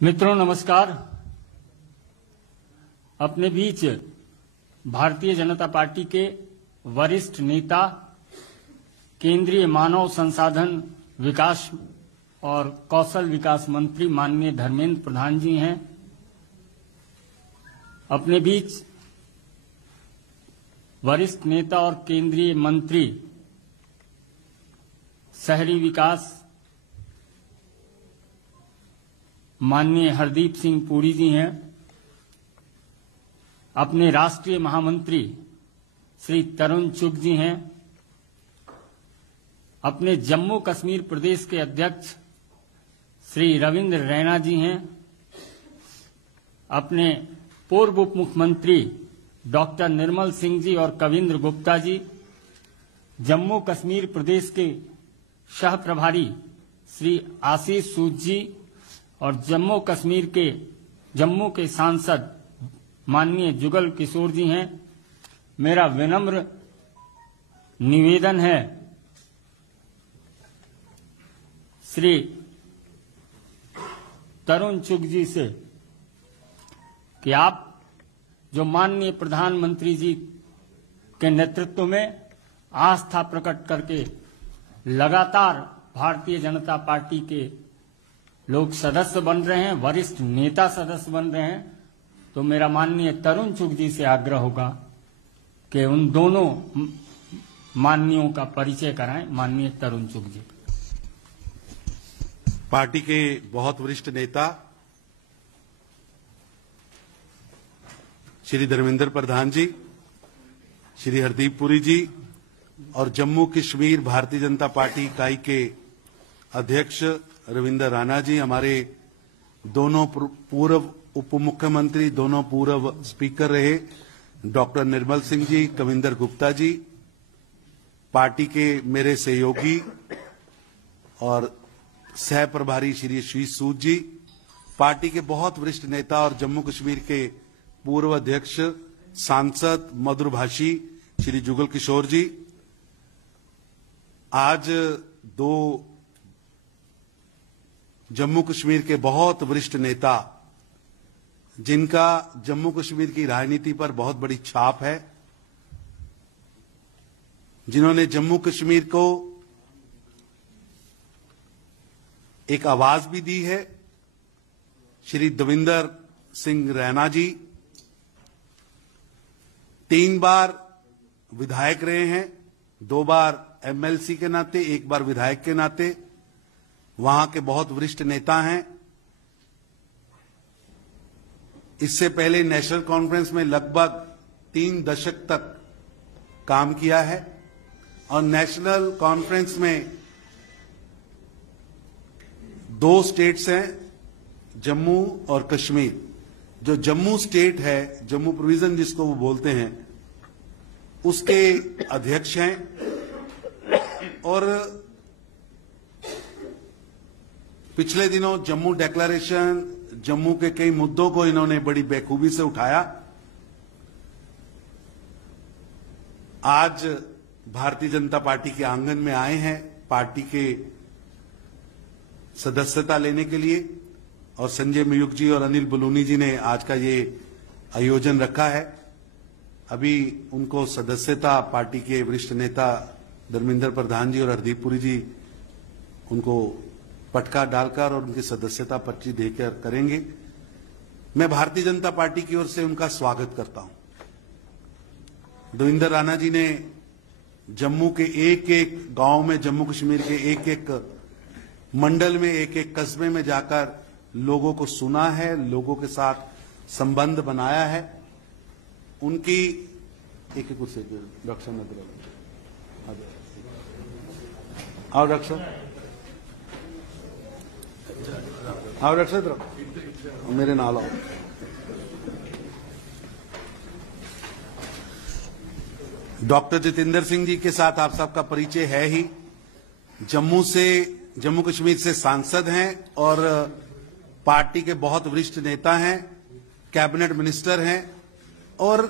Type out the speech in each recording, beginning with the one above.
मित्रों नमस्कार। अपने बीच भारतीय जनता पार्टी के वरिष्ठ नेता, केंद्रीय मानव संसाधन विकास और कौशल विकास मंत्री माननीय धर्मेंद्र प्रधान जी हैं। अपने बीच वरिष्ठ नेता और केंद्रीय मंत्री शहरी विकास माननीय हरदीप सिंह पुरी जी हैं। अपने राष्ट्रीय महामंत्री श्री तरुण चुग जी हैं। अपने जम्मू कश्मीर प्रदेश के अध्यक्ष श्री रविंद्र रैना जी हैं। अपने पूर्व उप मुख्यमंत्री डॉक्टर निर्मल सिंह जी और कविंद्र गुप्ता जी, जम्मू कश्मीर प्रदेश के सह प्रभारी श्री आशीष सूद जी और जम्मू कश्मीर के जम्मू के सांसद माननीय जुगल किशोर जी हैं। मेरा विनम्र निवेदन है श्री तरुण चुग जी से कि आप जो माननीय प्रधानमंत्री जी के नेतृत्व में आस्था प्रकट करके लगातार भारतीय जनता पार्टी के लोग सदस्य बन रहे हैं, वरिष्ठ नेता सदस्य बन रहे हैं, तो मेरा माननीय तरुण चुग जी से आग्रह होगा कि उन दोनों माननीयों का परिचय कराएं। माननीय तरुण चुग जी। पार्टी के बहुत वरिष्ठ नेता श्री धर्मेंद्र प्रधान जी, श्री हरदीप पुरी जी और जम्मू कश्मीर भारतीय जनता पार्टी इकाई के अध्यक्ष रविंद्र राणा जी, हमारे दोनों पूर्व उप मुख्यमंत्री, दोनों पूर्व स्पीकर रहे डॉक्टर निर्मल सिंह जी, कविंद्र गुप्ता जी, पार्टी के मेरे सहयोगी और सह प्रभारी श्री आशीष सूद जी, पार्टी के बहुत वरिष्ठ नेता और जम्मू कश्मीर के पूर्व अध्यक्ष सांसद मधुरभाषी श्री जुगल किशोर जी। आज दो जम्मू कश्मीर के बहुत वरिष्ठ नेता जिनका जम्मू कश्मीर की राजनीति पर बहुत बड़ी छाप है, जिन्होंने जम्मू कश्मीर को एक आवाज भी दी है, श्री देवेंद्र सिंह रैना जी 3 बार विधायक रहे हैं, 2 बार एमएलसी के नाते, 1 बार विधायक के नाते, वहां के बहुत वरिष्ठ नेता हैं। इससे पहले नेशनल कॉन्फ्रेंस में लगभग 3 दशक तक काम किया है और नेशनल कॉन्फ्रेंस में 2 स्टेट्स हैं, जम्मू और कश्मीर। जो जम्मू स्टेट है, जम्मू प्रोविजन जिसको वो बोलते हैं, उसके अध्यक्ष हैं और पिछले दिनों जम्मू डिक्लेरेशन, जम्मू के कई मुद्दों को इन्होंने बड़ी बेखूबी से उठाया। आज भारतीय जनता पार्टी के आंगन में आए हैं पार्टी के सदस्यता लेने के लिए और संजय मयूख जी और अनिल बलूनी जी ने आज का ये आयोजन रखा है। अभी उनको सदस्यता पार्टी के वरिष्ठ नेता धर्मेंद्र प्रधान जी और हरदीप पुरी जी उनको पटका डालकर और उनकी सदस्यता पर्ची देकर करेंगे। मैं भारतीय जनता पार्टी की ओर से उनका स्वागत करता हूं। देवेंद्र राणा जी ने जम्मू के एक एक गांव में, जम्मू कश्मीर के एक एक मंडल में, एक एक कस्बे में जाकर लोगों को सुना है, लोगों के साथ संबंध बनाया है। उनकी एक कुर्सी डॉक्टर साहब और डॉक्टर साहब आओ, डॉक्टर साहब मेरे नाल आओ। डॉक्टर जितेंद्र सिंह जी के साथ आप सबका परिचय है ही। जम्मू कश्मीर से सांसद हैं और पार्टी के बहुत वरिष्ठ नेता हैं, कैबिनेट मिनिस्टर हैं और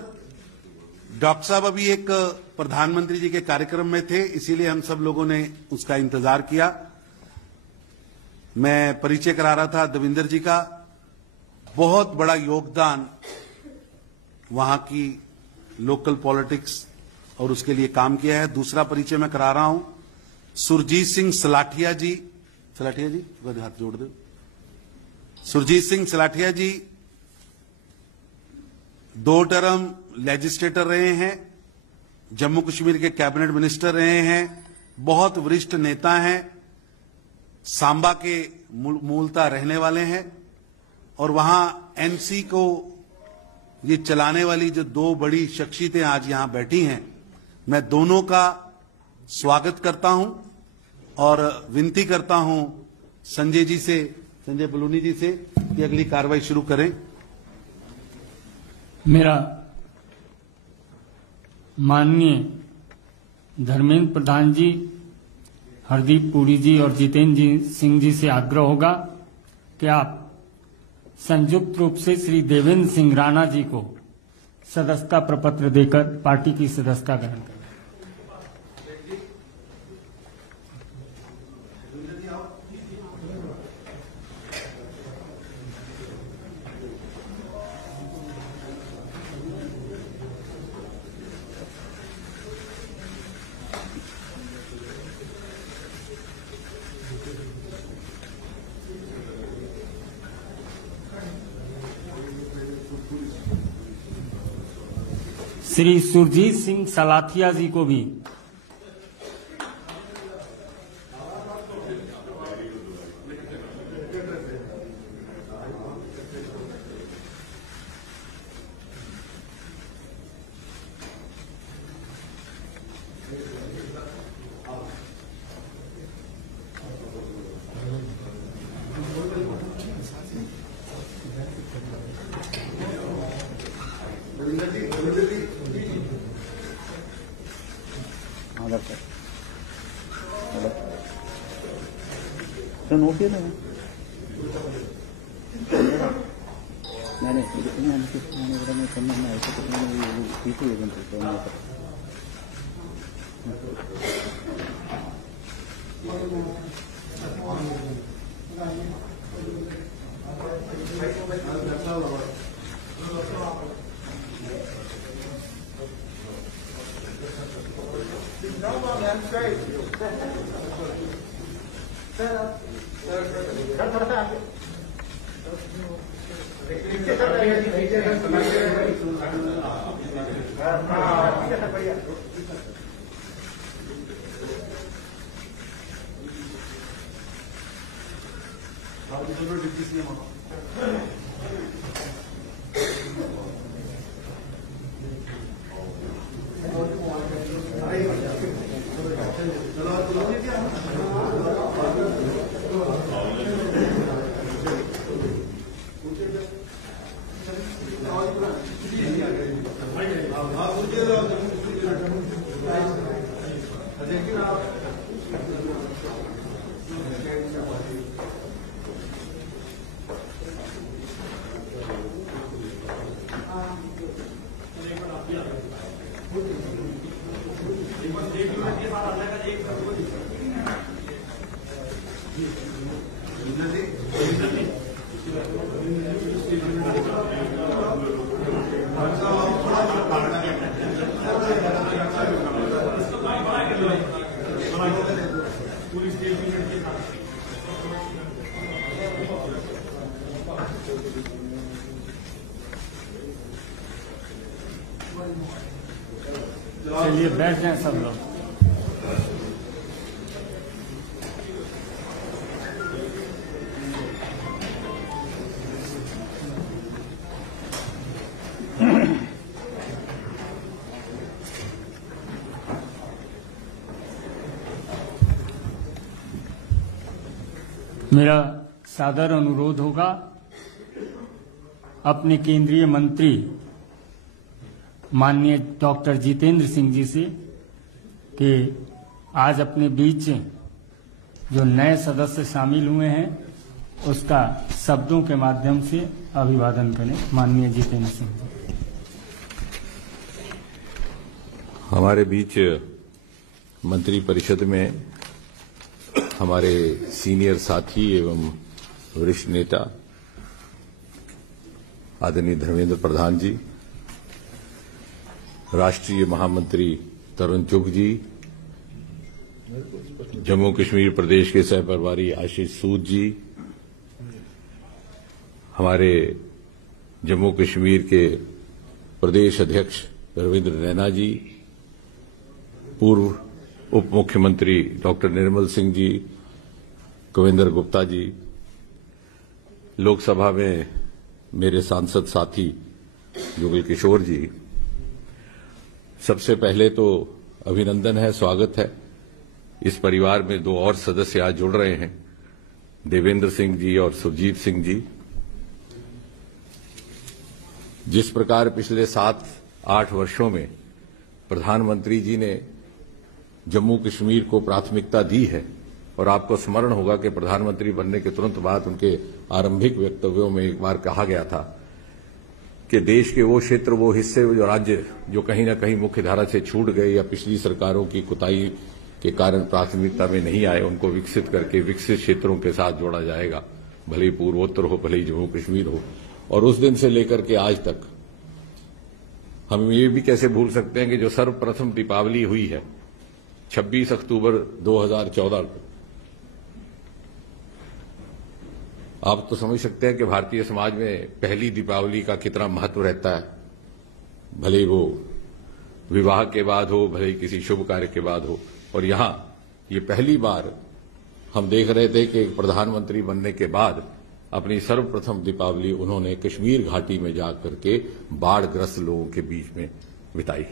डॉक्टर साहब अभी एक प्रधानमंत्री जी के कार्यक्रम में थे, इसीलिए हम सब लोगों ने उसका इंतजार किया। मैं परिचय करा रहा था देवेंद्र जी का। बहुत बड़ा योगदान वहां की लोकल पॉलिटिक्स और उसके लिए काम किया है। दूसरा परिचय मैं करा रहा हूं, सुरजीत सिंह सलाठिया जी। सलाठिया जी हाथ जोड़ दो। सुरजीत सिंह सलाठिया जी 2 टर्म लेजिस्लेटर रहे हैं, जम्मू कश्मीर के कैबिनेट मिनिस्टर रहे हैं, बहुत वरिष्ठ नेता हैं, सांबा के मूलतः रहने वाले हैं और वहां एनसी को ये चलाने वाली जो 2 बड़ी शख्सियतें आज यहां बैठी हैं, मैं दोनों का स्वागत करता हूं और विनती करता हूं संजय जी से, संजय बलूनी जी से कि अगली कार्रवाई शुरू करें। मेरा माननीय धर्मेंद्र प्रधान जी, हरदीप पुरी जी और जितेंद्र सिंह जी से आग्रह होगा कि आप संयुक्त रूप से श्री देवेंद्र सिंह राणा जी को सदस्यता प्रपत्र देकर पार्टी की सदस्यता ग्रहण करें। श्री सुरजीत सिंह सलाठिया जी को भी तो नोट किया था मैंने चलिए बैठ जाएं सब लोग। मेरा सादर अनुरोध होगा अपने केंद्रीय मंत्री माननीय डॉक्टर जितेंद्र सिंह जी से कि आज अपने बीच जो नए सदस्य शामिल हुए हैं उसका शब्दों के माध्यम से अभिवादन करें। माननीय जितेंद्र सिंह जी। हमारे बीच मंत्री परिषद में हमारे सीनियर साथी एवं वरिष्ठ नेता आदरणीय धर्मेंद्र प्रधान जी, राष्ट्रीय महामंत्री तरुण चुग जी, जम्मू कश्मीर प्रदेश के सह प्रभारी आशीष सूद जी, हमारे जम्मू कश्मीर के प्रदेश अध्यक्ष रविंद्र रैना जी, पूर्व उप मुख्यमंत्री डॉक्टर निर्मल सिंह जी, कविंदर गुप्ता जी, लोकसभा में मेरे सांसद साथी जुगल किशोर जी, सबसे पहले तो अभिनंदन है, स्वागत है। इस परिवार में दो और सदस्य आज जुड़ रहे हैं, देवेंद्र सिंह जी और सुरजीत सिंह जी। जिस प्रकार पिछले 7-8 वर्षों में प्रधानमंत्री जी ने जम्मू कश्मीर को प्राथमिकता दी है, और आपको स्मरण होगा कि प्रधानमंत्री बनने के तुरंत बाद उनके आरंभिक वक्तव्यों में एक बार कहा गया था कि देश के वो क्षेत्र, वो हिस्से, जो राज्य जो कहीं न कहीं मुख्य धारा से छूट गए या पिछली सरकारों की कुताही के कारण प्राथमिकता में नहीं आए, उनको विकसित करके विकसित क्षेत्रों के साथ जोड़ा जाएगा, भले ही पूर्वोत्तर हो, भले ही जम्मू कश्मीर हो। और उस दिन से लेकर के आज तक हम ये भी कैसे भूल सकते हैं कि जो सर्वप्रथम दीपावली हुई है 26 अक्टूबर 2014 को, आप तो समझ सकते हैं कि भारतीय समाज में पहली दीपावली का कितना महत्व रहता है, भले वो विवाह के बाद हो, भले ही किसी शुभ कार्य के बाद हो। और यहां ये पहली बार हम देख रहे थे कि प्रधानमंत्री बनने के बाद अपनी सर्वप्रथम दीपावली उन्होंने कश्मीर घाटी में जाकर के बाढ़ग्रस्त लोगों के बीच में बिताई।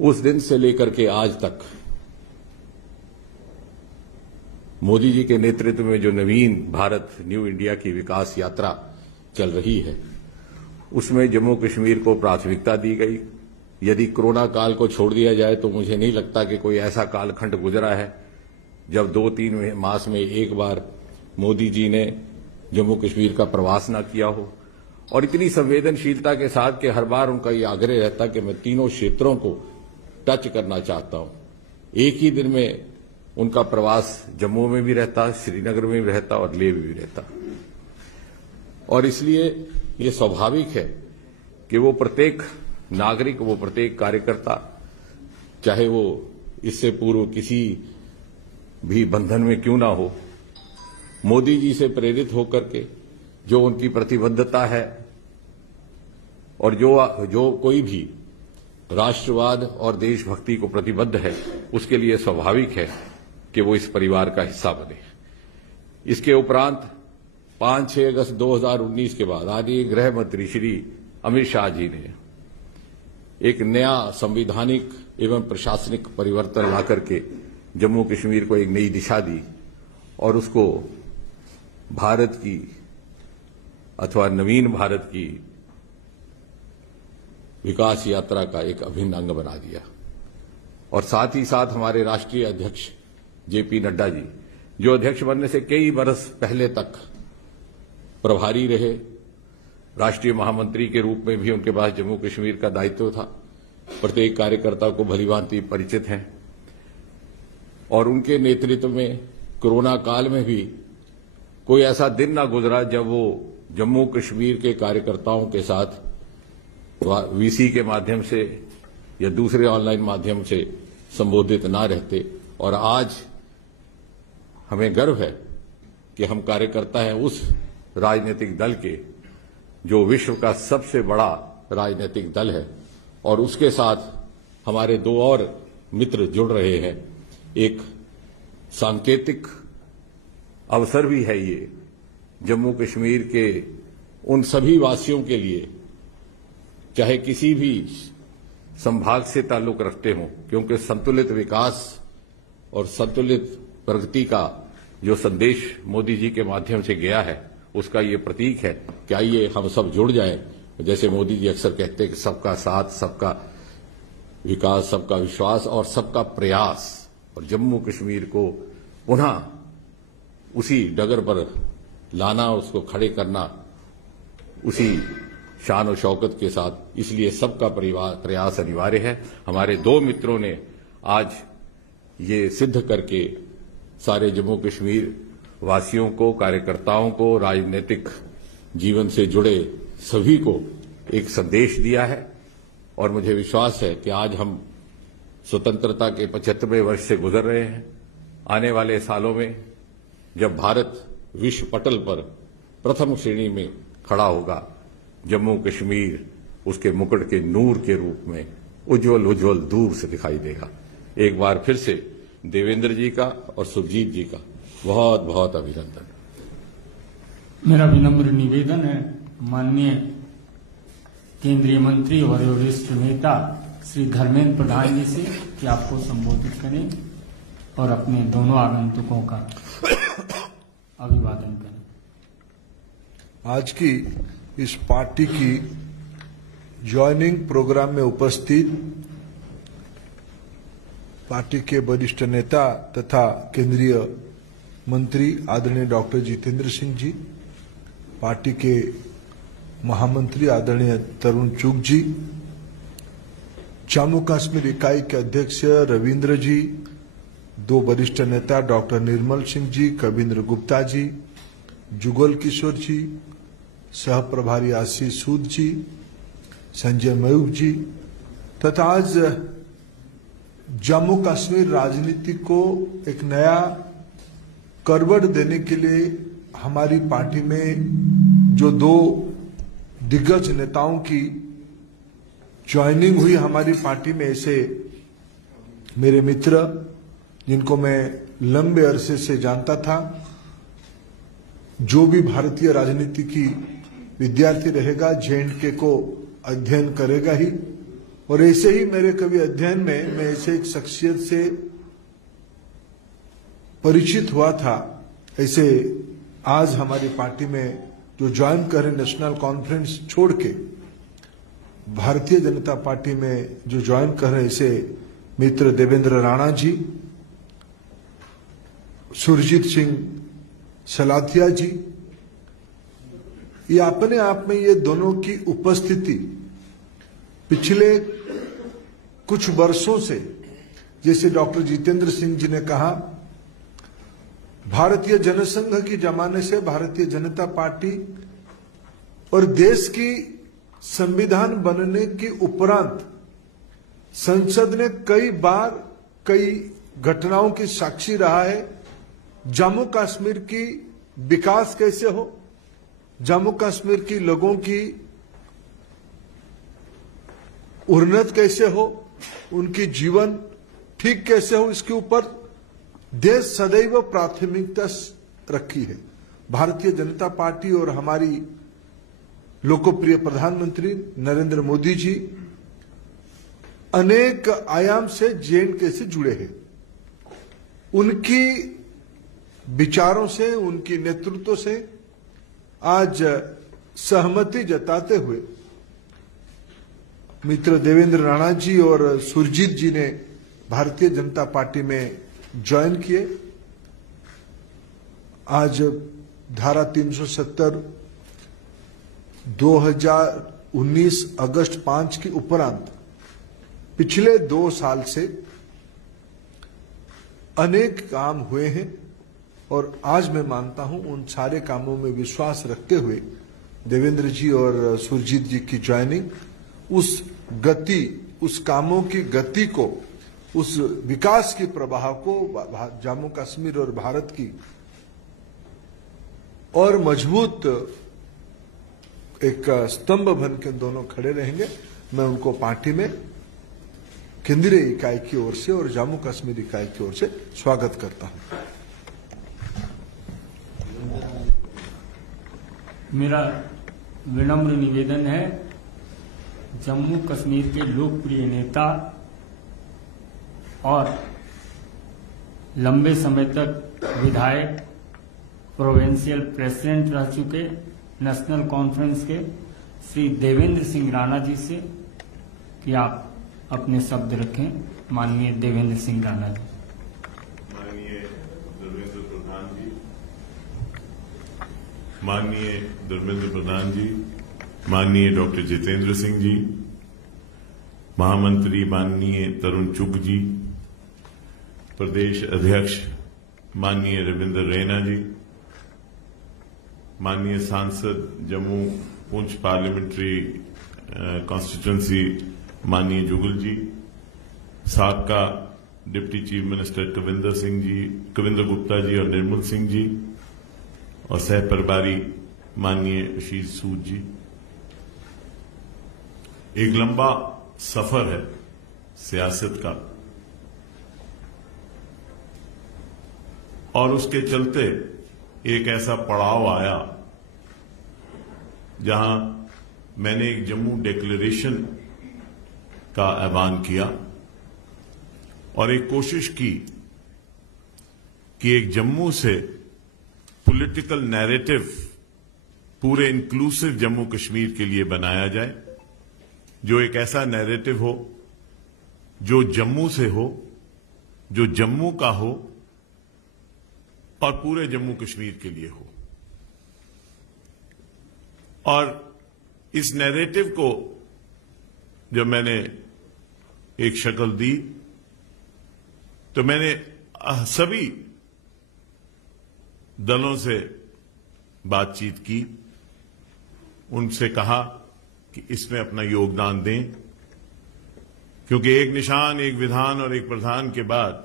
उस दिन से लेकर के आज तक मोदी जी के नेतृत्व में जो नवीन भारत, न्यू इंडिया की विकास यात्रा चल रही है, उसमें जम्मू कश्मीर को प्राथमिकता दी गई। यदि कोरोना काल को छोड़ दिया जाए तो मुझे नहीं लगता कि कोई ऐसा कालखंड गुजरा है जब 2-3 मास में एक बार मोदी जी ने जम्मू कश्मीर का प्रवास न किया हो, और इतनी संवेदनशीलता के साथ कि हर बार उनका ये आग्रह रहता कि मैं तीनों क्षेत्रों को टच करना चाहता हूं। एक ही दिन में उनका प्रवास जम्मू में भी रहता, श्रीनगर में भी रहता और लेह में भी रहता। और इसलिए ये स्वाभाविक है कि वो प्रत्येक नागरिक, वो प्रत्येक कार्यकर्ता, चाहे वो इससे पूर्व किसी भी बंधन में क्यों ना हो, मोदी जी से प्रेरित होकर के जो उनकी प्रतिबद्धता है, और जो कोई भी राष्ट्रवाद और देशभक्ति को प्रतिबद्ध है, उसके लिए स्वाभाविक है कि वो इस परिवार का हिस्सा बने। इसके उपरांत 5-6 अगस्त 2019 के बाद आदरणीय गृह मंत्री श्री अमित शाह जी ने एक नया संवैधानिक एवं प्रशासनिक परिवर्तन ला करके जम्मू कश्मीर को एक नई दिशा दी, और उसको भारत की अथवा नवीन भारत की विकास यात्रा का एक अभिन्न अंग बना दिया। और साथ ही साथ हमारे राष्ट्रीय अध्यक्ष जेपी नड्डा जी, जो अध्यक्ष बनने से कई बरस पहले तक प्रभारी रहे, राष्ट्रीय महामंत्री के रूप में भी उनके पास जम्मू कश्मीर का दायित्व था, प्रत्येक कार्यकर्ता को भलीभांति परिचित हैं, और उनके नेतृत्व में कोरोना काल में भी कोई ऐसा दिन ना गुजरा जब वो जम्मू कश्मीर के कार्यकर्ताओं के साथ वीसी के माध्यम से या दूसरे ऑनलाइन माध्यम से संबोधित ना रहते। और आज हमें गर्व है कि हम कार्यकर्ता हैं उस राजनीतिक दल के जो विश्व का सबसे बड़ा राजनीतिक दल है, और उसके साथ हमारे दो और मित्र जुड़ रहे हैं। एक सांकेतिक अवसर भी है ये जम्मू कश्मीर के उन सभी वासियों के लिए, चाहे किसी भी संभाग से ताल्लुक रखते हों, क्योंकि संतुलित विकास और संतुलित प्रगति का जो संदेश मोदी जी के माध्यम से गया है, उसका ये प्रतीक है कि आइए हम सब जुड़ जाएं। जैसे मोदी जी अक्सर कहते हैं कि सबका साथ, सबका विकास, सबका विश्वास और सबका प्रयास, और जम्मू कश्मीर को पुनः उसी डगर पर लाना, उसको खड़े करना उसी शान और शौकत के साथ। इसलिए सबका प्रयास अनिवार्य है। हमारे दो मित्रों ने आज ये सिद्ध करके सारे जम्मू कश्मीर वासियों को, कार्यकर्ताओं को, राजनीतिक जीवन से जुड़े सभी को एक संदेश दिया है और मुझे विश्वास है कि आज हम स्वतंत्रता के 75वें वर्ष से गुजर रहे हैं। आने वाले सालों में जब भारत विश्व पटल पर प्रथम श्रेणी में खड़ा होगा, जम्मू कश्मीर उसके मुकुट के नूर के रूप में उज्जवल उज्जवल दूर से दिखाई देगा। एक बार फिर से देवेंद्र जी का और सुरजीत जी का बहुत बहुत अभिनंदन। मेरा विनम्र निवेदन है माननीय केंद्रीय मंत्री और वरिष्ठ नेता श्री धर्मेंद्र प्रधान जी से कि आपको संबोधित करें और अपने दोनों आगंतुकों का अभिवादन करें। आज की इस पार्टी की ज्वाइनिंग प्रोग्राम में उपस्थित पार्टी के वरिष्ठ नेता तथा केंद्रीय मंत्री आदरणीय डॉक्टर जितेंद्र सिंह जी, पार्टी के महामंत्री आदरणीय तरुण चुग जी, जम्मू कश्मीर इकाई के अध्यक्ष रविंद्र जी, दो वरिष्ठ नेता डॉक्टर निर्मल सिंह जी, कविंद्र गुप्ता जी, जुगल किशोर जी, सह प्रभारी आशीष सूद जी, संजय मयूख जी तथा आज जम्मू कश्मीर राजनीति को एक नया करवट देने के लिए हमारी पार्टी में जो दो दिग्गज नेताओं की ज्वाइनिंग हुई हमारी पार्टी में, ऐसे मेरे मित्र जिनको मैं लंबे अरसे से जानता था, जो भी भारतीय राजनीति की विद्यार्थी रहेगा JNK को अध्ययन करेगा ही, और ऐसे ही मेरे कभी अध्ययन में मैं ऐसे एक शख्सियत से परिचित हुआ था, ऐसे आज हमारी पार्टी में जो ज्वाइन कर रहे नेशनल कॉन्फ्रेंस छोड़ के भारतीय जनता पार्टी में जो ज्वाइन कर रहे ऐसे मित्र देवेंद्र राणा जी, सुरजीत सिंह सलाथिया जी, ये अपने आप में ये दोनों की उपस्थिति पिछले कुछ वर्षों से, जैसे डॉक्टर जितेंद्र सिंह जी ने कहा, भारतीय जनसंघ की जमाने से भारतीय जनता पार्टी और देश की संविधान बनने के उपरांत संसद ने कई बार कई घटनाओं की साक्षी रहा है। जम्मू कश्मीर की विकास कैसे हो, जम्मू कश्मीर की लोगों की उन्नत कैसे हो, उनकी जीवन ठीक कैसे हो, इसके ऊपर देश सदैव प्राथमिकता रखी है। भारतीय जनता पार्टी और हमारी लोकप्रिय प्रधानमंत्री नरेंद्र मोदी जी अनेक आयाम से JNK से जुड़े हैं। उनकी विचारों से, उनकी नेतृत्व से आज सहमति जताते हुए मित्र देवेंद्र राणा जी और सुरजीत जी ने भारतीय जनता पार्टी में ज्वाइन किए। आज धारा 370 2019 अगस्त 5 के उपरांत पिछले 2 साल से अनेक काम हुए हैं और आज मैं मानता हूं उन सारे कामों में विश्वास रखते हुए देवेंद्र जी और सुरजीत जी की ज्वाइनिंग उस गति, उस कामों की गति को, उस विकास की प्रवाह को जम्मू कश्मीर और भारत की और मजबूत एक स्तंभ बन के दोनों खड़े रहेंगे। मैं उनको पार्टी में केंद्रीय इकाई की ओर से और जम्मू कश्मीर इकाई की ओर से स्वागत करता हूं। मेरा विनम्र निवेदन है जम्मू कश्मीर के लोकप्रिय नेता और लंबे समय तक विधायक, प्रोविंशियल प्रेसिडेंट रह चुके नेशनल कॉन्फ्रेंस के श्री देवेंद्र सिंह राणा जी से कि आप अपने शब्द रखें। माननीय देवेंद्र सिंह राणा जी। माननीय धर्मेंद्र प्रधान जी, माननीय धर्मेंद्र प्रधान जी, माननीय डॉक्टर जितेंद्र सिंह जी, महामंत्री माननीय तरुण चुग जी, प्रदेश अध्यक्ष माननीय रविंद्र रैना जी, माननीय सांसद जम्मू पुंछ पार्लियामेंट्री कॉन्स्टिट्यूंसी माननीय जुगल जी, साबका deputy chief minister Kavinder Gupta ji और निर्मल सिंह जी, और सह प्रभारी माननीय आशीष सूद जी। एक लंबा सफर है सियासत का, और उसके चलते एक ऐसा पड़ाव आया जहां मैंने एक जम्मू डिक्लेरेशन का ऐलान किया और एक कोशिश की कि एक जम्मू से पॉलिटिकल नैरेटिव पूरे इंक्लूसिव जम्मू कश्मीर के लिए बनाया जाए, जो एक ऐसा नैरेटिव हो जो जम्मू से हो, जो जम्मू का हो और पूरे जम्मू कश्मीर के लिए हो। और इस नैरेटिव को जब मैंने एक शक्ल दी तो मैंने सभी दलों से बातचीत की, उनसे कहा कि इसमें अपना योगदान दें, क्योंकि एक निशान, एक विधान और एक प्रधान के बाद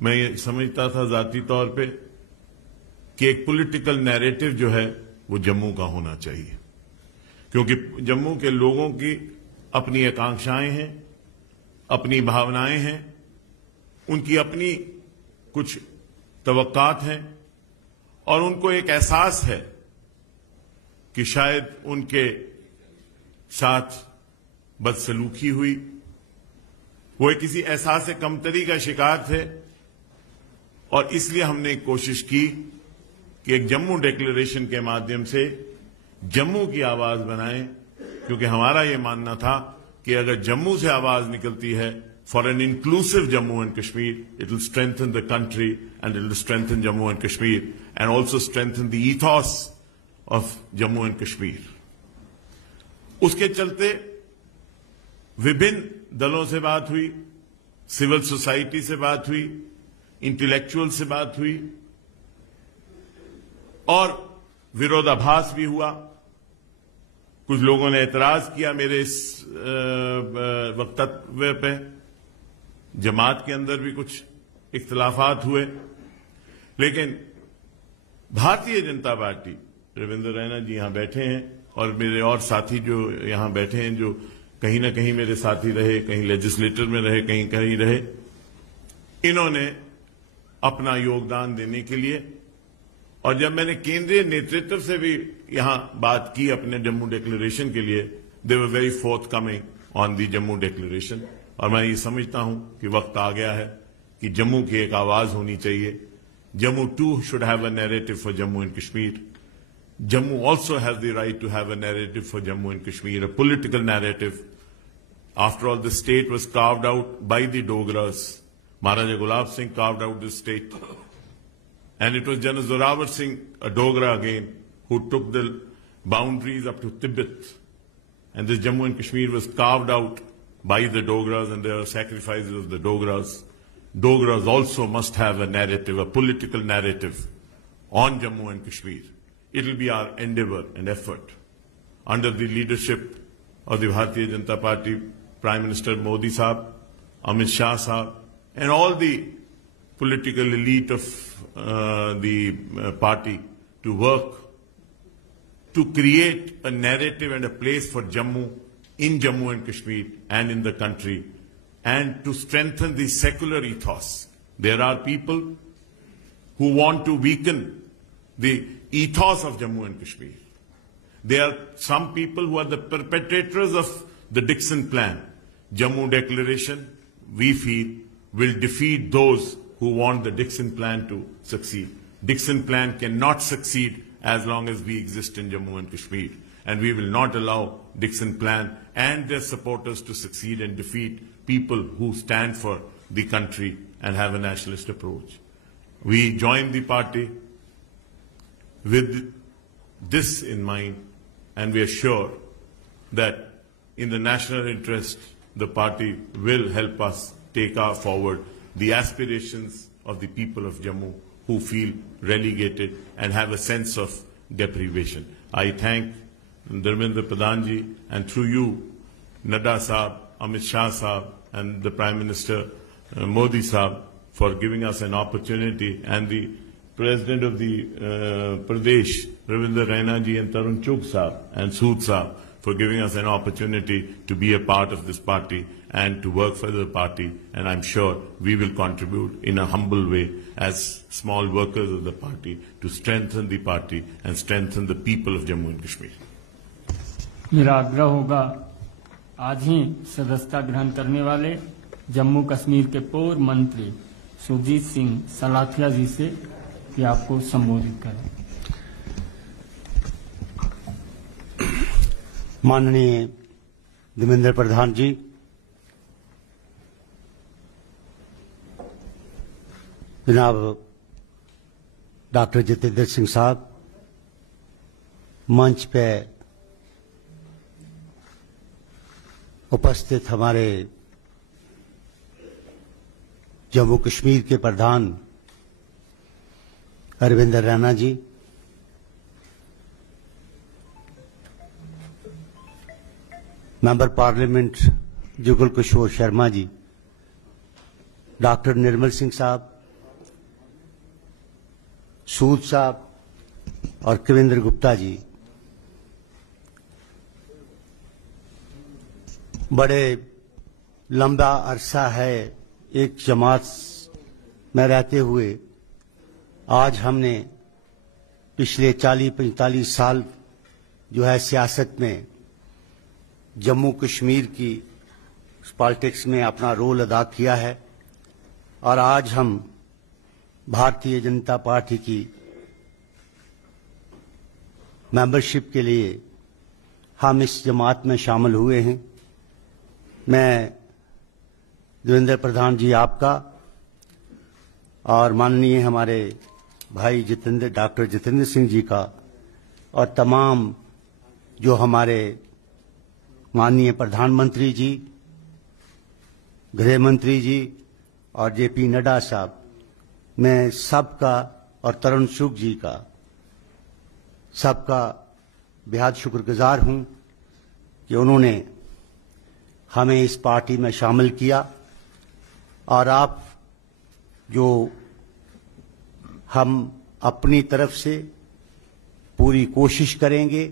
मैं ये समझता था जाती तौर पे कि एक पॉलिटिकल नैरेटिव जो है वो जम्मू का होना चाहिए, क्योंकि जम्मू के लोगों की अपनी आकांक्षाएं हैं, अपनी भावनाएं हैं, उनकी अपनी कुछ तवक्कात हैं, और उनको एक एहसास है कि शायद उनके साथ बदसलूकी हुई, वो किसी एहसास कमतरी का शिकार थे। और इसलिए हमने कोशिश की कि एक जम्मू डिक्लेरेशन के माध्यम से जम्मू की आवाज बनाएं, क्योंकि हमारा यह मानना था कि अगर जम्मू से आवाज निकलती है for an inclusive Jammu and Kashmir, it will strengthen the country and it will strengthen Jammu and Kashmir and also strengthen the ईथॉस of Jammu and Kashmir. उसके चलते विभिन्न दलों से बात हुई, सिविल सोसाइटी से बात हुई, इंटेलेक्चुअल से बात हुई, और विरोधाभास भी हुआ। कुछ लोगों ने एतराज किया मेरे इस वक्तव्य पे, जमात के अंदर भी कुछ इख्तिलाफात हुए, लेकिन भारतीय जनता पार्टी, रविंद्र रैना जी यहां बैठे हैं और मेरे और साथी जो यहां बैठे हैं, जो कहीं ना कहीं मेरे साथी रहे, कहीं लेजिस्लेटर में रहे, कहीं कहीं रहे, इन्होंने अपना योगदान देने के लिए, और जब मैंने केंद्रीय नेतृत्व से भी यहां बात की अपने जम्मू डिक्लेरेशन के लिए, they were very forthcoming on the Jammu declaration. और मैं ये समझता हूं कि वक्त आ गया है कि जम्मू की एक आवाज होनी चाहिए। Jammu too should have a narrative for Jammu and Kashmir. Jammu also has the right to have a narrative for Jammu and Kashmir, a political narrative. After all, the state was carved out by the Dogras. Maharaja Gulab Singh carved out this state. And it was General Zorawar Singh, a Dogra again, who took the boundaries up to Tibet. And this Jammu and Kashmir was carved out by the Dogras, and there are sacrifices of the Dogras. Dogras also must have a narrative, a political narrative on Jammu and Kashmir. It will be our endeavor and effort under the leadership of the Bharatiya Janata Party, Prime Minister Modi Sahab, Amit Shah Sahab, and all the political elite of the party to work to create a narrative and a place for Jammu in Jammu and Kashmir and in the country, and to strengthen the secular ethos. There are people who want to weaken the ethos of Jammu and Kashmir. There are some people who are the perpetrators of the Dixon Plan. Jammu Declaration, we feel, will defeat those who want the Dixon Plan to succeed. Dixon Plan cannot succeed as long as we exist in Jammu and Kashmir. And we will not allow Dixon Plan and their supporters to succeed and defeat people who stand for the country and have a nationalist approach. We join the party with this in mind, and we are sure that in the national interest, the party will help us take forward the aspirations of the people of Jammu who feel relegated and have a sense of deprivation. I thank Dharmendra Pradhan ji, and through you, Nadda Saab, Amit Shah Saab, and the Prime Minister Modi Saab for giving us an opportunity, and the President of the Pradesh, Ravinder Raina ji, and Tarun Chugh Saab, and Sood Saab for giving us an opportunity to be a part of this party and to work for the party. And I'm sure we will contribute in a humble way as small workers of the party to strengthen the party and strengthen the people of Jammu and Kashmir. मेरा आग्रह होगा आज ही सदस्यता ग्रहण करने वाले जम्मू कश्मीर के पूर्व मंत्री सुरजीत सिंह सलाथिया जी से कि आपको संबोधित करें। माननीय धर्मेंद्र प्रधान जी, जनाब डॉक्टर जितेंद्र सिंह साहब, मंच पे उपस्थित हमारे जम्मू कश्मीर के प्रधान रविंद्र रैना जी, member parliament Jugal Kishore Sharma ji, doctor Nirmal Singh साहब, सूद साहब और कविंद्र गुप्ता जी, बड़े लंबा अरसा है एक जमात में रहते हुए आज हमने पिछले 40-45 साल जो है सियासत में जम्मू कश्मीर की पॉलिटिक्स में अपना रोल अदा किया है और आज हम भारतीय जनता पार्टी की मेंबरशिप के लिए हम इस जमात में शामिल हुए हैं। मैं देवेंद्र प्रधान जी आपका और माननीय हमारे भाई डॉक्टर जितेंद्र सिंह जी का और तमाम जो हमारे माननीय प्रधानमंत्री जी, गृह मंत्री जी और जेपी नड्डा साहब, मैं सबका और तरुण चुग जी का सबका बेहद शुक्रगुजार हूं कि उन्होंने हमें इस पार्टी में शामिल किया और आप जो हम अपनी तरफ से पूरी कोशिश करेंगे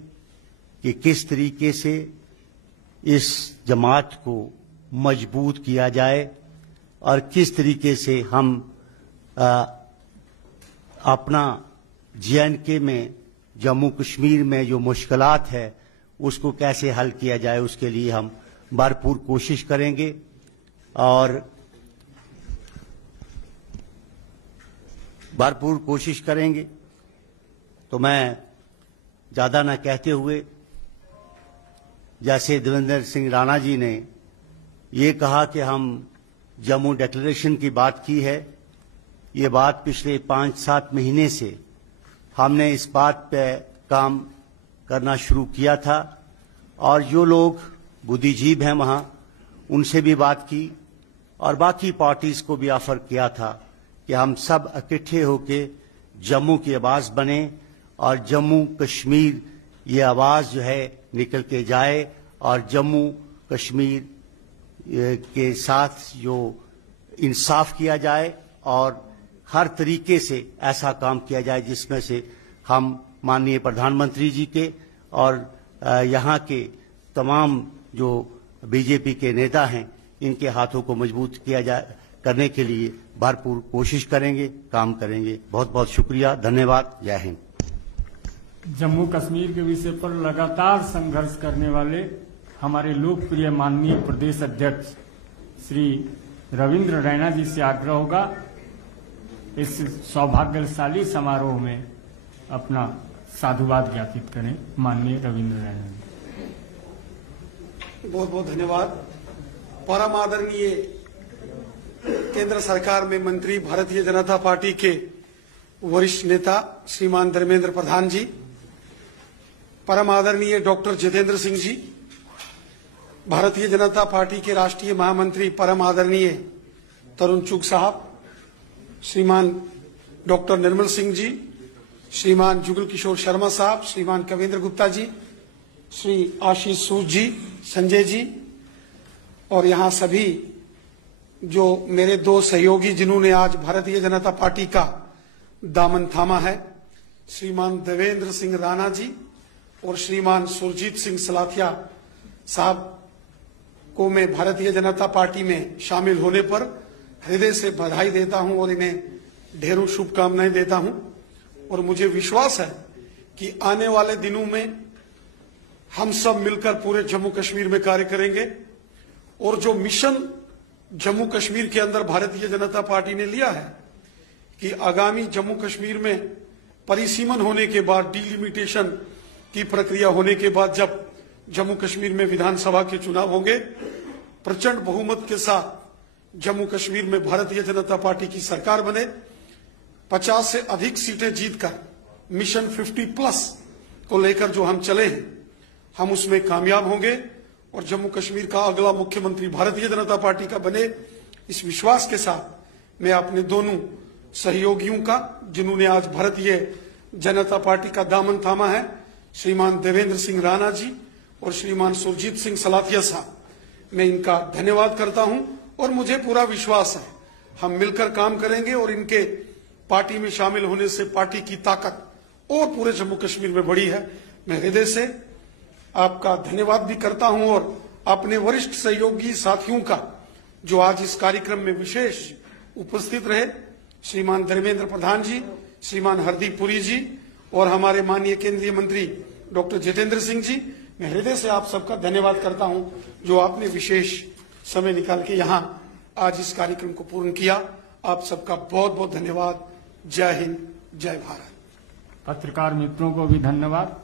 कि किस तरीके से इस जमात को मजबूत किया जाए और किस तरीके से हम अपना JNK में जम्मू कश्मीर में जो मुश्किलात है उसको कैसे हल किया जाए, उसके लिए हम भरपूर कोशिश करेंगे। और भरपूर कोशिश करेंगे तो मैं ज्यादा न कहते हुए, जैसे देवेंद्र सिंह राणा जी ने ये कहा कि हम जम्मू डिक्लेरेशन की बात की है, ये बात पिछले 5-7 महीने से हमने इस बात पे काम करना शुरू किया था और जो लोग बुद्धिजीवी हैं वहां उनसे भी बात की और बाकी पार्टीज को भी ऑफर किया था कि हम सब इकट्ठे होकर जम्मू की आवाज बने और जम्मू कश्मीर ये आवाज जो है निकल के जाए और जम्मू कश्मीर के साथ जो इंसाफ किया जाए और हर तरीके से ऐसा काम किया जाए जिसमें से हम माननीय प्रधानमंत्री जी के और यहाँ के तमाम जो बीजेपी के नेता हैं इनके हाथों को मजबूत किया जाए, करने के लिए भरपूर कोशिश करेंगे, काम करेंगे। बहुत बहुत शुक्रिया, धन्यवाद, जय हिंद। जम्मू कश्मीर के विषय पर लगातार संघर्ष करने वाले हमारे लोकप्रिय माननीय प्रदेश अध्यक्ष श्री रविंद्र रैना जी से आग्रह होगा इस सौभाग्यशाली समारोह में अपना साधुवाद ज्ञापित करें। माननीय रविंद्र रैना जी, बहुत बहुत धन्यवाद। परम आदरणीय केंद्र सरकार में मंत्री, भारतीय जनता पार्टी के वरिष्ठ नेता श्रीमान धर्मेंद्र प्रधान जी, परम आदरणीय डॉक्टर जितेंद्र सिंह जी, भारतीय जनता पार्टी के राष्ट्रीय महामंत्री परम आदरणीय तरुण चुग साहब, श्रीमान डॉक्टर निर्मल सिंह जी, श्रीमान जुगल किशोर शर्मा साहब, श्रीमान कविंद्र गुप्ता जी, श्री आशीष सूद जी, संजय जी, और यहाँ सभी जो मेरे दो सहयोगी जिन्होंने आज भारतीय जनता पार्टी का दामन थामा है, श्रीमान देवेंद्र सिंह राणा जी और श्रीमान सुरजीत सिंह सलाथिया साहब को मैं भारतीय जनता पार्टी में शामिल होने पर हृदय से बधाई देता हूं और इन्हें ढेरों शुभकामनाएं देता हूं। और मुझे विश्वास है कि आने वाले दिनों में हम सब मिलकर पूरे जम्मू कश्मीर में कार्य करेंगे और जो मिशन जम्मू कश्मीर के अंदर भारतीय जनता पार्टी ने लिया है कि आगामी जम्मू कश्मीर में परिसीमन होने के बाद, डिलिमिटेशन की प्रक्रिया होने के बाद, जब जम्मू कश्मीर में विधानसभा के चुनाव होंगे, प्रचंड बहुमत के साथ जम्मू कश्मीर में भारतीय जनता पार्टी की सरकार बने, 50 से अधिक सीटें जीतकर मिशन 50+ को लेकर जो हम चले हैं, हम उसमें कामयाब होंगे और जम्मू कश्मीर का अगला मुख्यमंत्री भारतीय जनता पार्टी का बने। इस विश्वास के साथ मैं अपने दोनों सहयोगियों का, जिन्होंने आज भारतीय जनता पार्टी का दामन थामा है, श्रीमान देवेंद्र सिंह राणा जी और श्रीमान सुरजीत सिंह सलाथिया साहब, मैं इनका धन्यवाद करता हूं और मुझे पूरा विश्वास है हम मिलकर काम करेंगे और इनके पार्टी में शामिल होने से पार्टी की ताकत और पूरे जम्मू कश्मीर में बढ़ी है। मैं हृदय से आपका धन्यवाद भी करता हूं और अपने वरिष्ठ सहयोगी साथियों का जो आज इस कार्यक्रम में विशेष उपस्थित रहे, श्रीमान धर्मेंद्र प्रधान जी, श्रीमान हरदीप पुरी जी और हमारे माननीय केंद्रीय मंत्री डॉक्टर जितेंद्र सिंह जी, मैं हृदय से आप सबका धन्यवाद करता हूं जो आपने विशेष समय निकाल के यहां आज इस कार्यक्रम को पूर्ण किया। आप सबका बहुत बहुत धन्यवाद। जय हिंद, जय भारत। पत्रकार मित्रों को भी धन्यवाद।